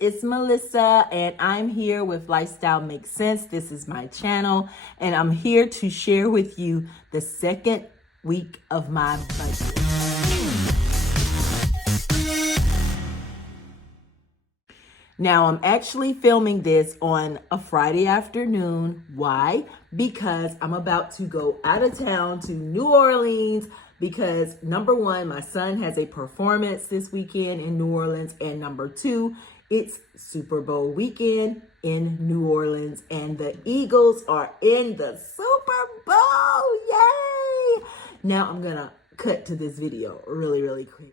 it's Melissa and I'm here with Lifestyle Makes Sense. This is my channel and I'm here to share with you the second week of my budget. Now I'm actually filming this on a Friday afternoon. Why? Because I'm about to go out of town to New Orleans because number one, my son has a performance this weekend in New Orleans, and number two, it's Super Bowl weekend in New Orleans and the Eagles are in the Super Bowl. Yay! Now I'm gonna cut to this video really quick.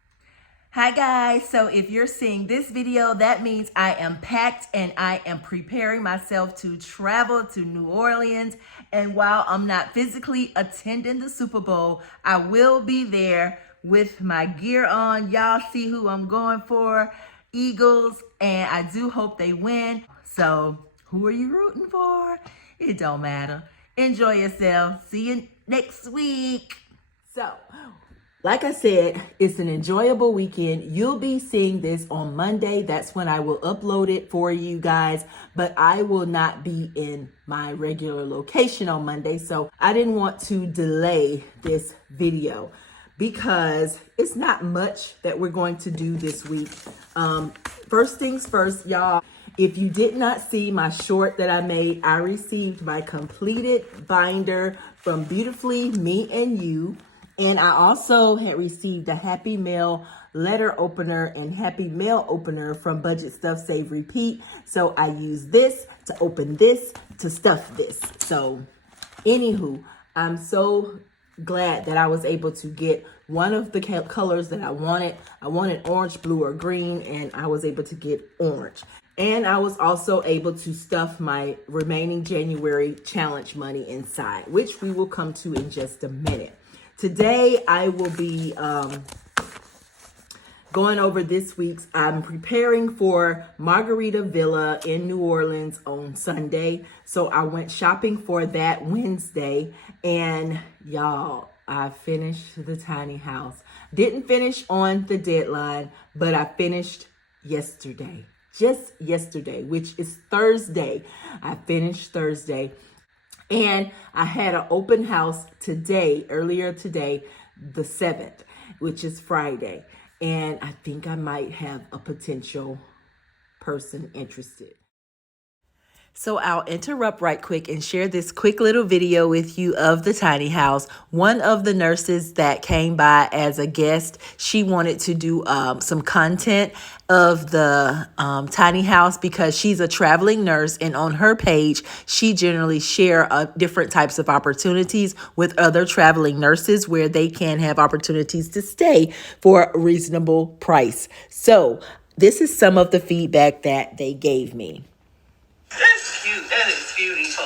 Hi guys, so if you're seeing this video, that means I am packed and I am preparing myself to travel to New Orleans. And while I'm not physically attending the Super Bowl, I will be there with my gear on. Y'all see who I'm going for, Eagles, and I do hope they win. So who are you rooting for? It don't matter. Enjoy yourself. See you next week. So, like I said, it's an enjoyable weekend. You'll be seeing this on Monday. That's when I will upload it for you guys. But I will not be in my regular location on Monday. So I didn't want to delay this video because it's not much that we're going to do this week. First things first, y'all. If you did not see my short that I made, I received my completed binder from Beautifully Me and You. And I also had received a Happy Mail letter opener and Happy Mail opener from Budget Stuff Save Repeat. So I use this to open this to stuff this. So anywho, I'm so glad that I was able to get one of the colors that I wanted. I wanted orange, blue, or green, and I was able to get orange. And I was also able to stuff my remaining January challenge money inside, which we will come to in just a minute. Today, I will be going over this week's. I'm preparing for Margarita Villa in New Orleans on Sunday. So I went shopping for that Wednesday. And y'all, I finished the tiny house. Didn't finish on the deadline, but I finished yesterday. Just yesterday, which is Thursday. I finished Thursday. And I had an open house today, earlier today, the 7th, which is Friday. And I think I might have a potential person interested. So I'll interrupt right quick and share this quick little video with you of the tiny house. One of the nurses that came by as a guest, she wanted to do some content of the tiny house because she's a traveling nurse, and on her page, she generally share different types of opportunities with other traveling nurses where they can have opportunities to stay for a reasonable price. So this is some of the feedback that they gave me. That's cute. That is beautiful.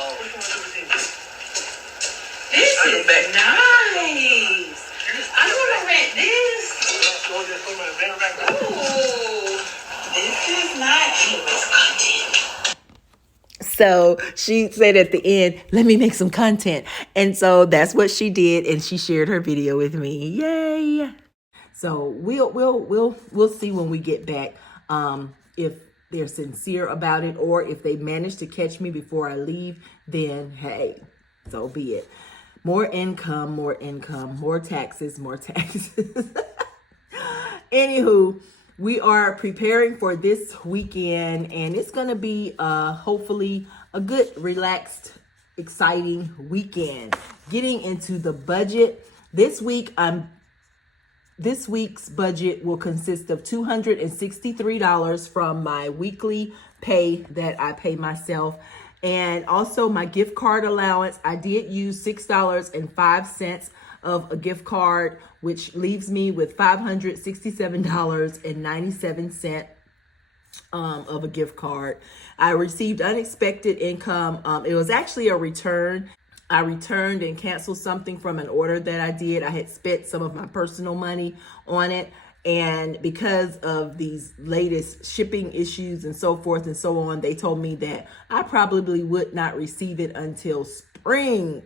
This is nice. I want to rent this. Ooh, this is nice. So she said at the end, let me make some content. And so that's what she did. And she shared her video with me. Yay. So we'll see when we get back if they're sincere about it, or if they manage to catch me before I leave, then hey, so be it. More income, more taxes, more taxes. Anywho, we are preparing for this weekend, and it's going to be hopefully a good, relaxed, exciting weekend. Getting into the budget. This week's budget will consist of $263 from my weekly pay that I pay myself, and also my gift card allowance. I did use $6.05 of a gift card, which leaves me with $567.97 of a gift card. I received unexpected income. It was actually a return. I returned and canceled something from an order that I did. I had spent some of my personal money on it. And because of these latest shipping issues and so forth and so on, they told me that I probably would not receive it until spring.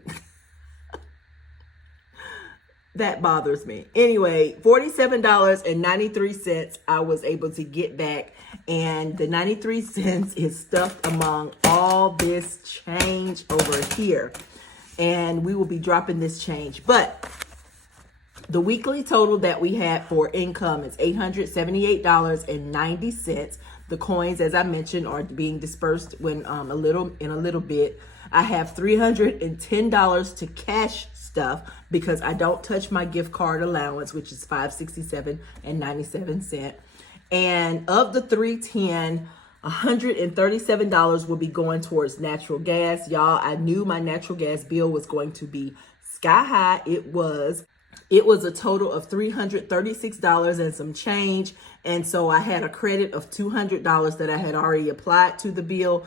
That bothers me. Anyway, $47.93 I was able to get back And the 93 cents is stuffed among all this change over here. And we will be dropping this change. But the weekly total that we had for income is $878.90. The coins, as I mentioned, are being dispersed when in a little bit. I have $310 to cash stuff because I don't touch my gift card allowance, which is $567.97. And of the $310, $137 will be going towards natural gas. Y'all, I knew my natural gas bill was going to be sky high. It was a total of $336 and some change. And so I had a credit of $200 that I had already applied to the bill.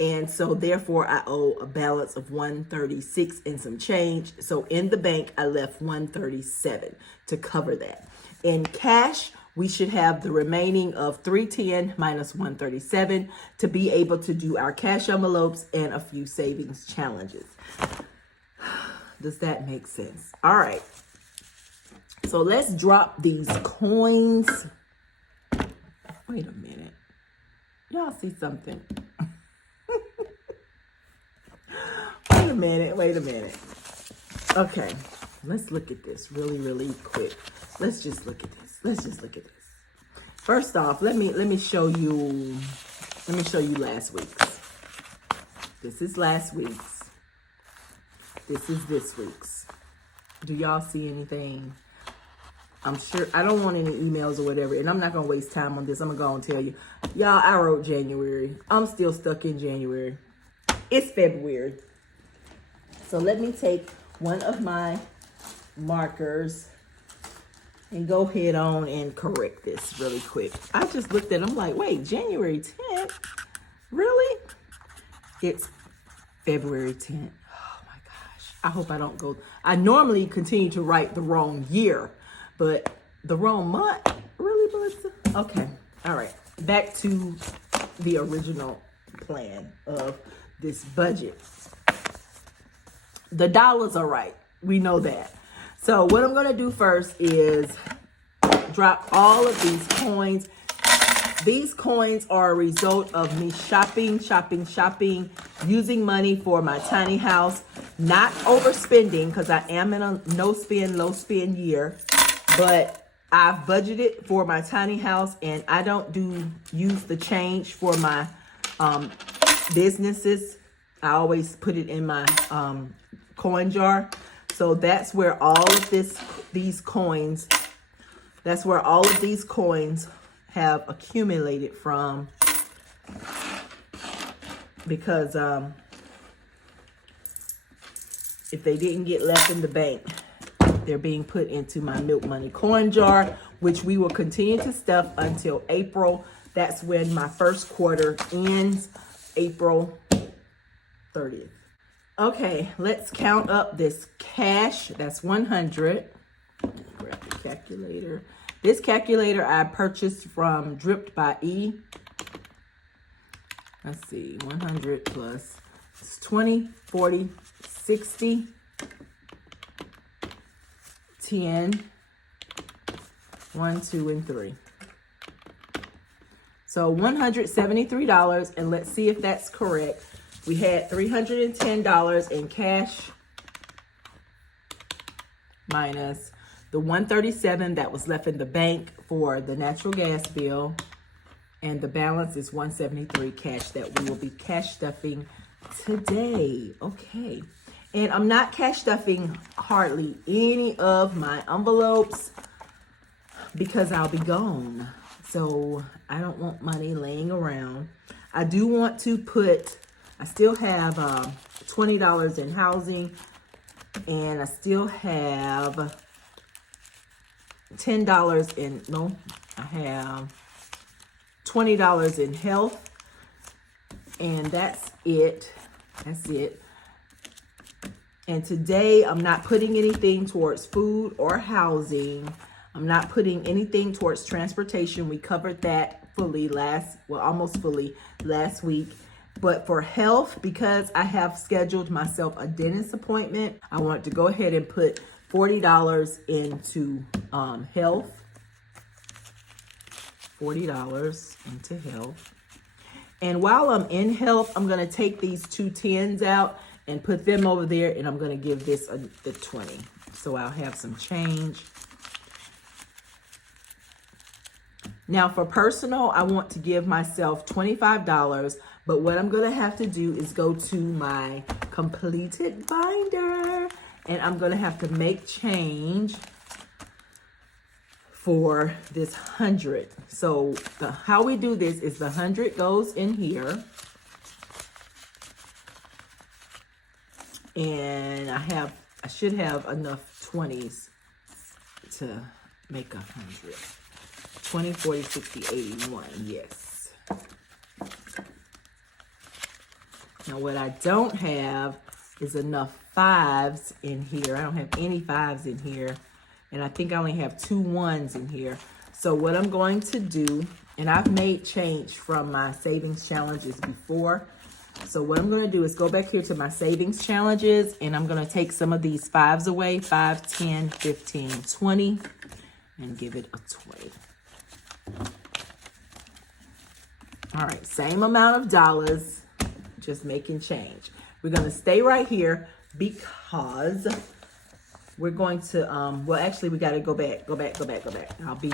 And so therefore I owe a balance of $136 and some change. So in the bank, I left $137 to cover that. In cash, we should have the remaining of $310 minus $137 to be able to do our cash envelopes and a few savings challenges. Does that make sense? All right. So let's drop these coins. Wait a minute. Y'all see something? Wait a minute. Okay, let's look at this really quick. Let's just look at this. First off, let me show you last week's. This is last week's. This is this week's. Do y'all see anything? I'm sure I don't want any emails or whatever, and I'm not gonna waste time on this. I'm gonna go and tell you. Y'all, I wrote January. I'm still stuck in January. It's February. So let me take one of my markers and go ahead on and correct this really quick. I just looked at it, I'm like, wait, January 10th? Really? It's February 10th. Oh my gosh. I hope I don't go. I normally continue to write the wrong year, but the wrong month? Really, Melissa? Okay. All right. Back to the original plan of this budget. The dollars are right. We know that. So what I'm going to do first is drop all of these coins. These coins are a result of me shopping, using money for my tiny house, not overspending because I am in a no spend, low spend year, but I've budgeted for my tiny house and I don't use the change for my businesses. I always put it in my coin jar. So that's where all of these coins have accumulated from, because if they didn't get left in the bank, they're being put into my milk money coin jar, which we will continue to stuff until April. That's when my first quarter ends, April 30th. Okay, let's count up this cash. That's 100. Grab the calculator. This calculator I purchased from Dripped by E. Let's see, 100 plus it's 20, 40, 60, 10, 1, 2, and 3. So $173, and let's see if that's correct. We had $310 in cash minus the $137 that was left in the bank for the natural gas bill, and the balance is $173 cash that we will be cash stuffing today. Okay, and I'm not cash stuffing hardly any of my envelopes because I'll be gone, so I don't want money laying around. I do want to put, I still have $20 in housing, and I still have $10 in, no, I have $20 in health, and that's it. And today I'm not putting anything towards food or housing. I'm not putting anything towards transportation. We covered that fully almost fully last week. But for health, because I have scheduled myself a dentist appointment, I want to go ahead and put $40 into health. $40 into health. And while I'm in health, I'm going to take these 2 10s out and put them over there, and I'm going to give this the 20. So I'll have some change. Now for personal, I want to give myself $25, but what I'm going to have to do is go to my completed binder, and I'm going to have to make change for this 100. So how we do this is the 100 goes in here. And I should have enough 20s to make 100. 20, 40, 60, 81, yes. Now what I don't have is enough 5s in here. I don't have any 5s in here. And I think I only have 2 1s in here. So what I'm going to do, and I've made change from my savings challenges before. So what I'm going to do is go back here to my savings challenges, and I'm going to take some of these 5s away, 5, 10, 15, 20, and give it a 20. All right, same amount of dollars, just making change. We're going to stay right here because we're going to, well, actually, we got to go back. I'll be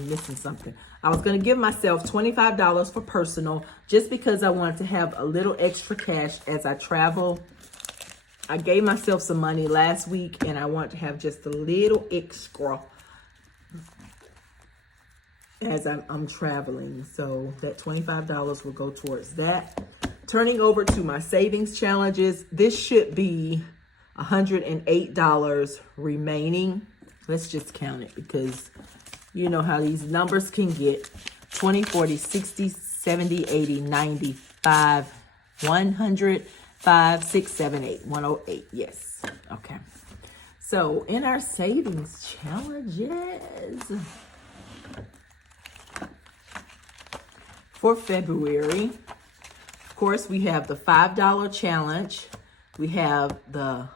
missing something. I was going to give myself $25 for personal just because I wanted to have a little extra cash as I travel. I gave myself some money last week, and I want to have just a little extra as I'm traveling. So that $25 will go towards that. Turning over to my savings challenges, this should be $108 remaining. Let's just count it because you know how these numbers can get. 20, 40, 60, 70, 80, 95, 100, 5, 6, 7, 8, 108. Yes. Okay. So in our savings challenges for February, of course, we have the $5 challenge. We have the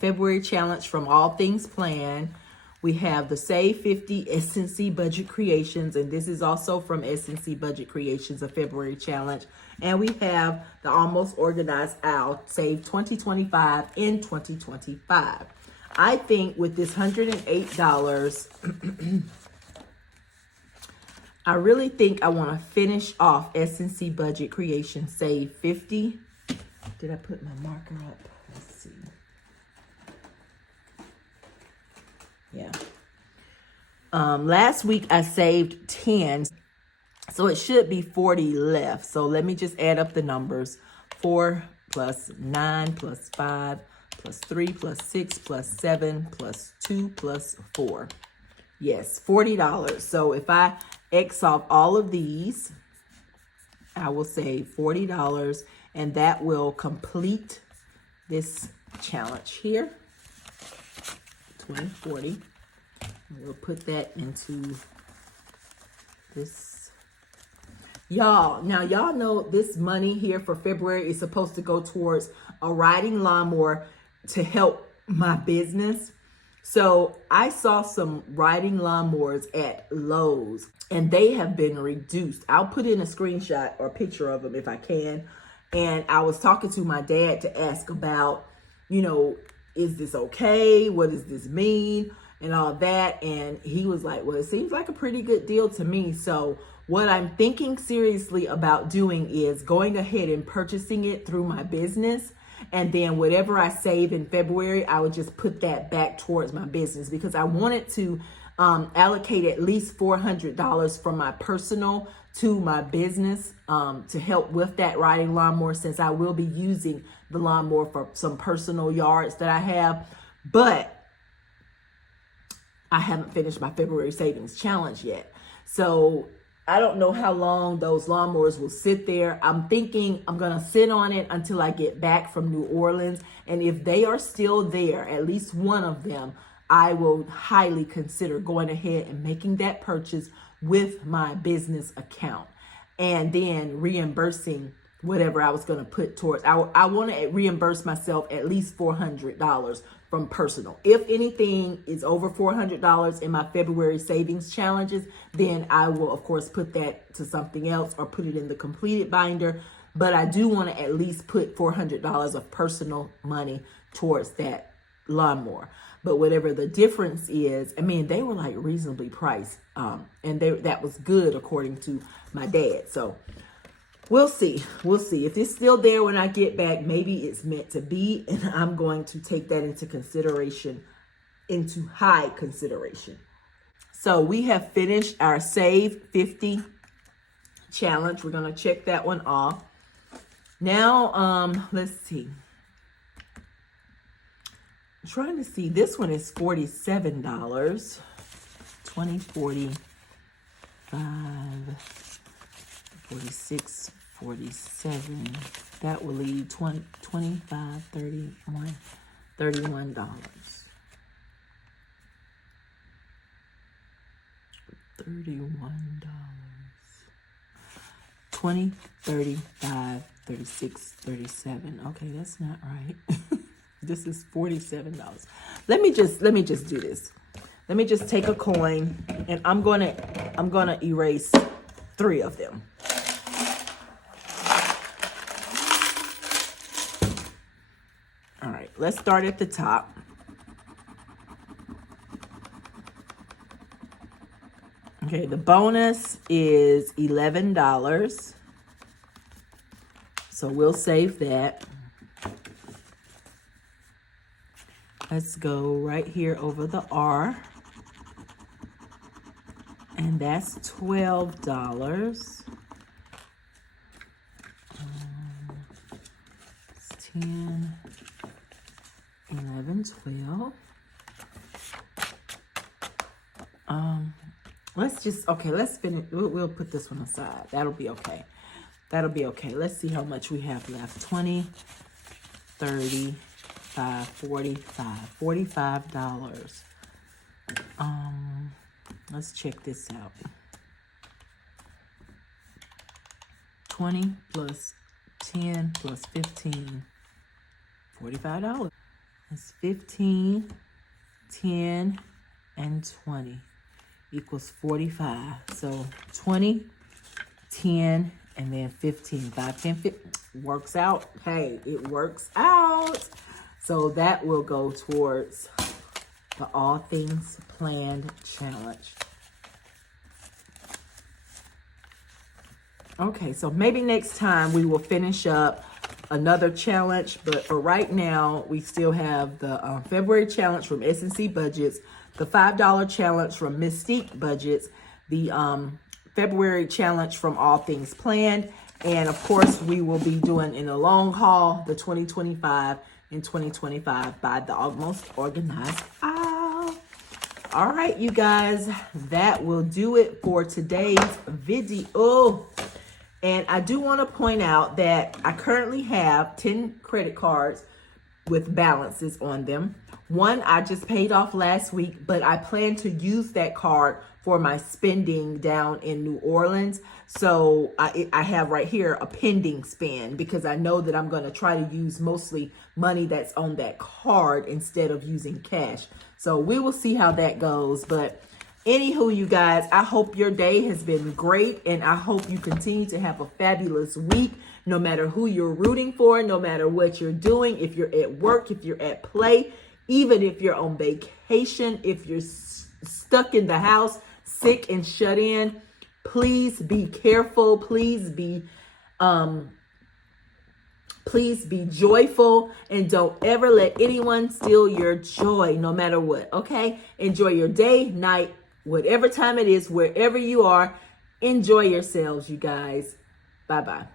February challenge from All Things Planned. We have the Save 50 S&C Budget Creations, and this is also from S&C Budget Creations, a February challenge. And we have the Almost Organized Owl, Save 2025 in 2025. I think with this $108, I really think I want to finish off S&C Budget Creation Save 50. Did I put my marker up? Let's see. Yeah. Last week I saved 10, so it should be 40 left. So let me just add up the numbers. 4 plus 9 plus 5 plus 3 plus 6 plus 7 plus 2 plus 4. Yes, $40. So if I X off all of these, I will save $40, and that will complete this challenge here. 2040. We'll put that into this. Y'all know this money here for February is supposed to go towards a riding lawnmower to help my business. So I saw some riding lawnmowers at Lowe's, and they have been reduced. I'll put in a screenshot or a picture of them if I can. And I was talking to my dad to ask about, is this okay? What does this mean? And all that. And he was like, well, it seems like a pretty good deal to me. So what I'm thinking seriously about doing is going ahead and purchasing it through my business. And then whatever I save in February, I would just put that back towards my business, because I wanted to allocate at least $400 from my personal to my business to help with that riding lawnmower, since I will be using the lawnmower for some personal yards that I have. But I haven't finished my February savings challenge yet. So I don't know how long those lawnmowers will sit there. I'm thinking I'm going to sit on it until I get back from New Orleans. And if they are still there, at least one of them, I will highly consider going ahead and making that purchase with my business account, and then reimbursing whatever I was going to put towards. I want to reimburse myself at least $400 from personal. If anything is over $400 in my February savings challenges, then I will of course put that to something else or put it in the completed binder. But I do want to at least put $400 of personal money towards that lawnmower. But whatever the difference is, I mean, they were like reasonably priced, and that was good according to my dad. So we'll see. We'll see. If it's still there when I get back, maybe it's meant to be, and I'm going to take that into consideration, into high consideration. So we have finished our Save 50 challenge. We're going to check that one off. Now, let's see. I'm trying to see. This one is $47. 20, 40, 5, 46, 47. That will leave 20, 25, 31, $31. 20, 35, 36, 37. Okay, that's not right. This is $47. Let me just do this. Let me just take a coin, and I'm gonna erase 3 of them. All right, let's start at the top. Okay, the bonus is $11. So we'll save that. Let's go right here over the R. And that's $12. It's 10, 11, 12. Let's finish. We'll put this one aside. That'll be okay. That'll be okay. Let's see how much we have left. 20, 30, 45. $45. Let's check this out. 20 plus 10 plus 15. $45. That's 15, 10, and 20 equals 45. So 20, 10, and then 15. 5, 10, 15 works out. Hey, it works out. So that will go towards the All Things Planned challenge. Okay, so maybe next time we will finish up another challenge, but for right now, we still have the February challenge from S&C Budgets, the $5 challenge from Mystique Budgets, the February challenge from All Things Planned, and of course, we will be doing in the long haul, the 2025 and 2025 by the Almost Organized Owl. All right, you guys, that will do it for today's video. And I do want to point out that I currently have 10 credit cards with balances on them. One I just paid off last week, but I plan to use that card for my spending down in New Orleans. So I have right here a pending spend because I know that I'm going to try to use mostly money that's on that card instead of using cash. So we will see how that goes. But anywho, you guys, I hope your day has been great, and I hope you continue to have a fabulous week, no matter who you're rooting for, no matter what you're doing, if you're at work, if you're at play, even if you're on vacation, if you're stuck in the house, sick and shut in. Please be careful. Please be joyful, and don't ever let anyone steal your joy, no matter what. Okay? Enjoy your day, night, whatever time it is, wherever you are. Enjoy yourselves, you guys. Bye-bye.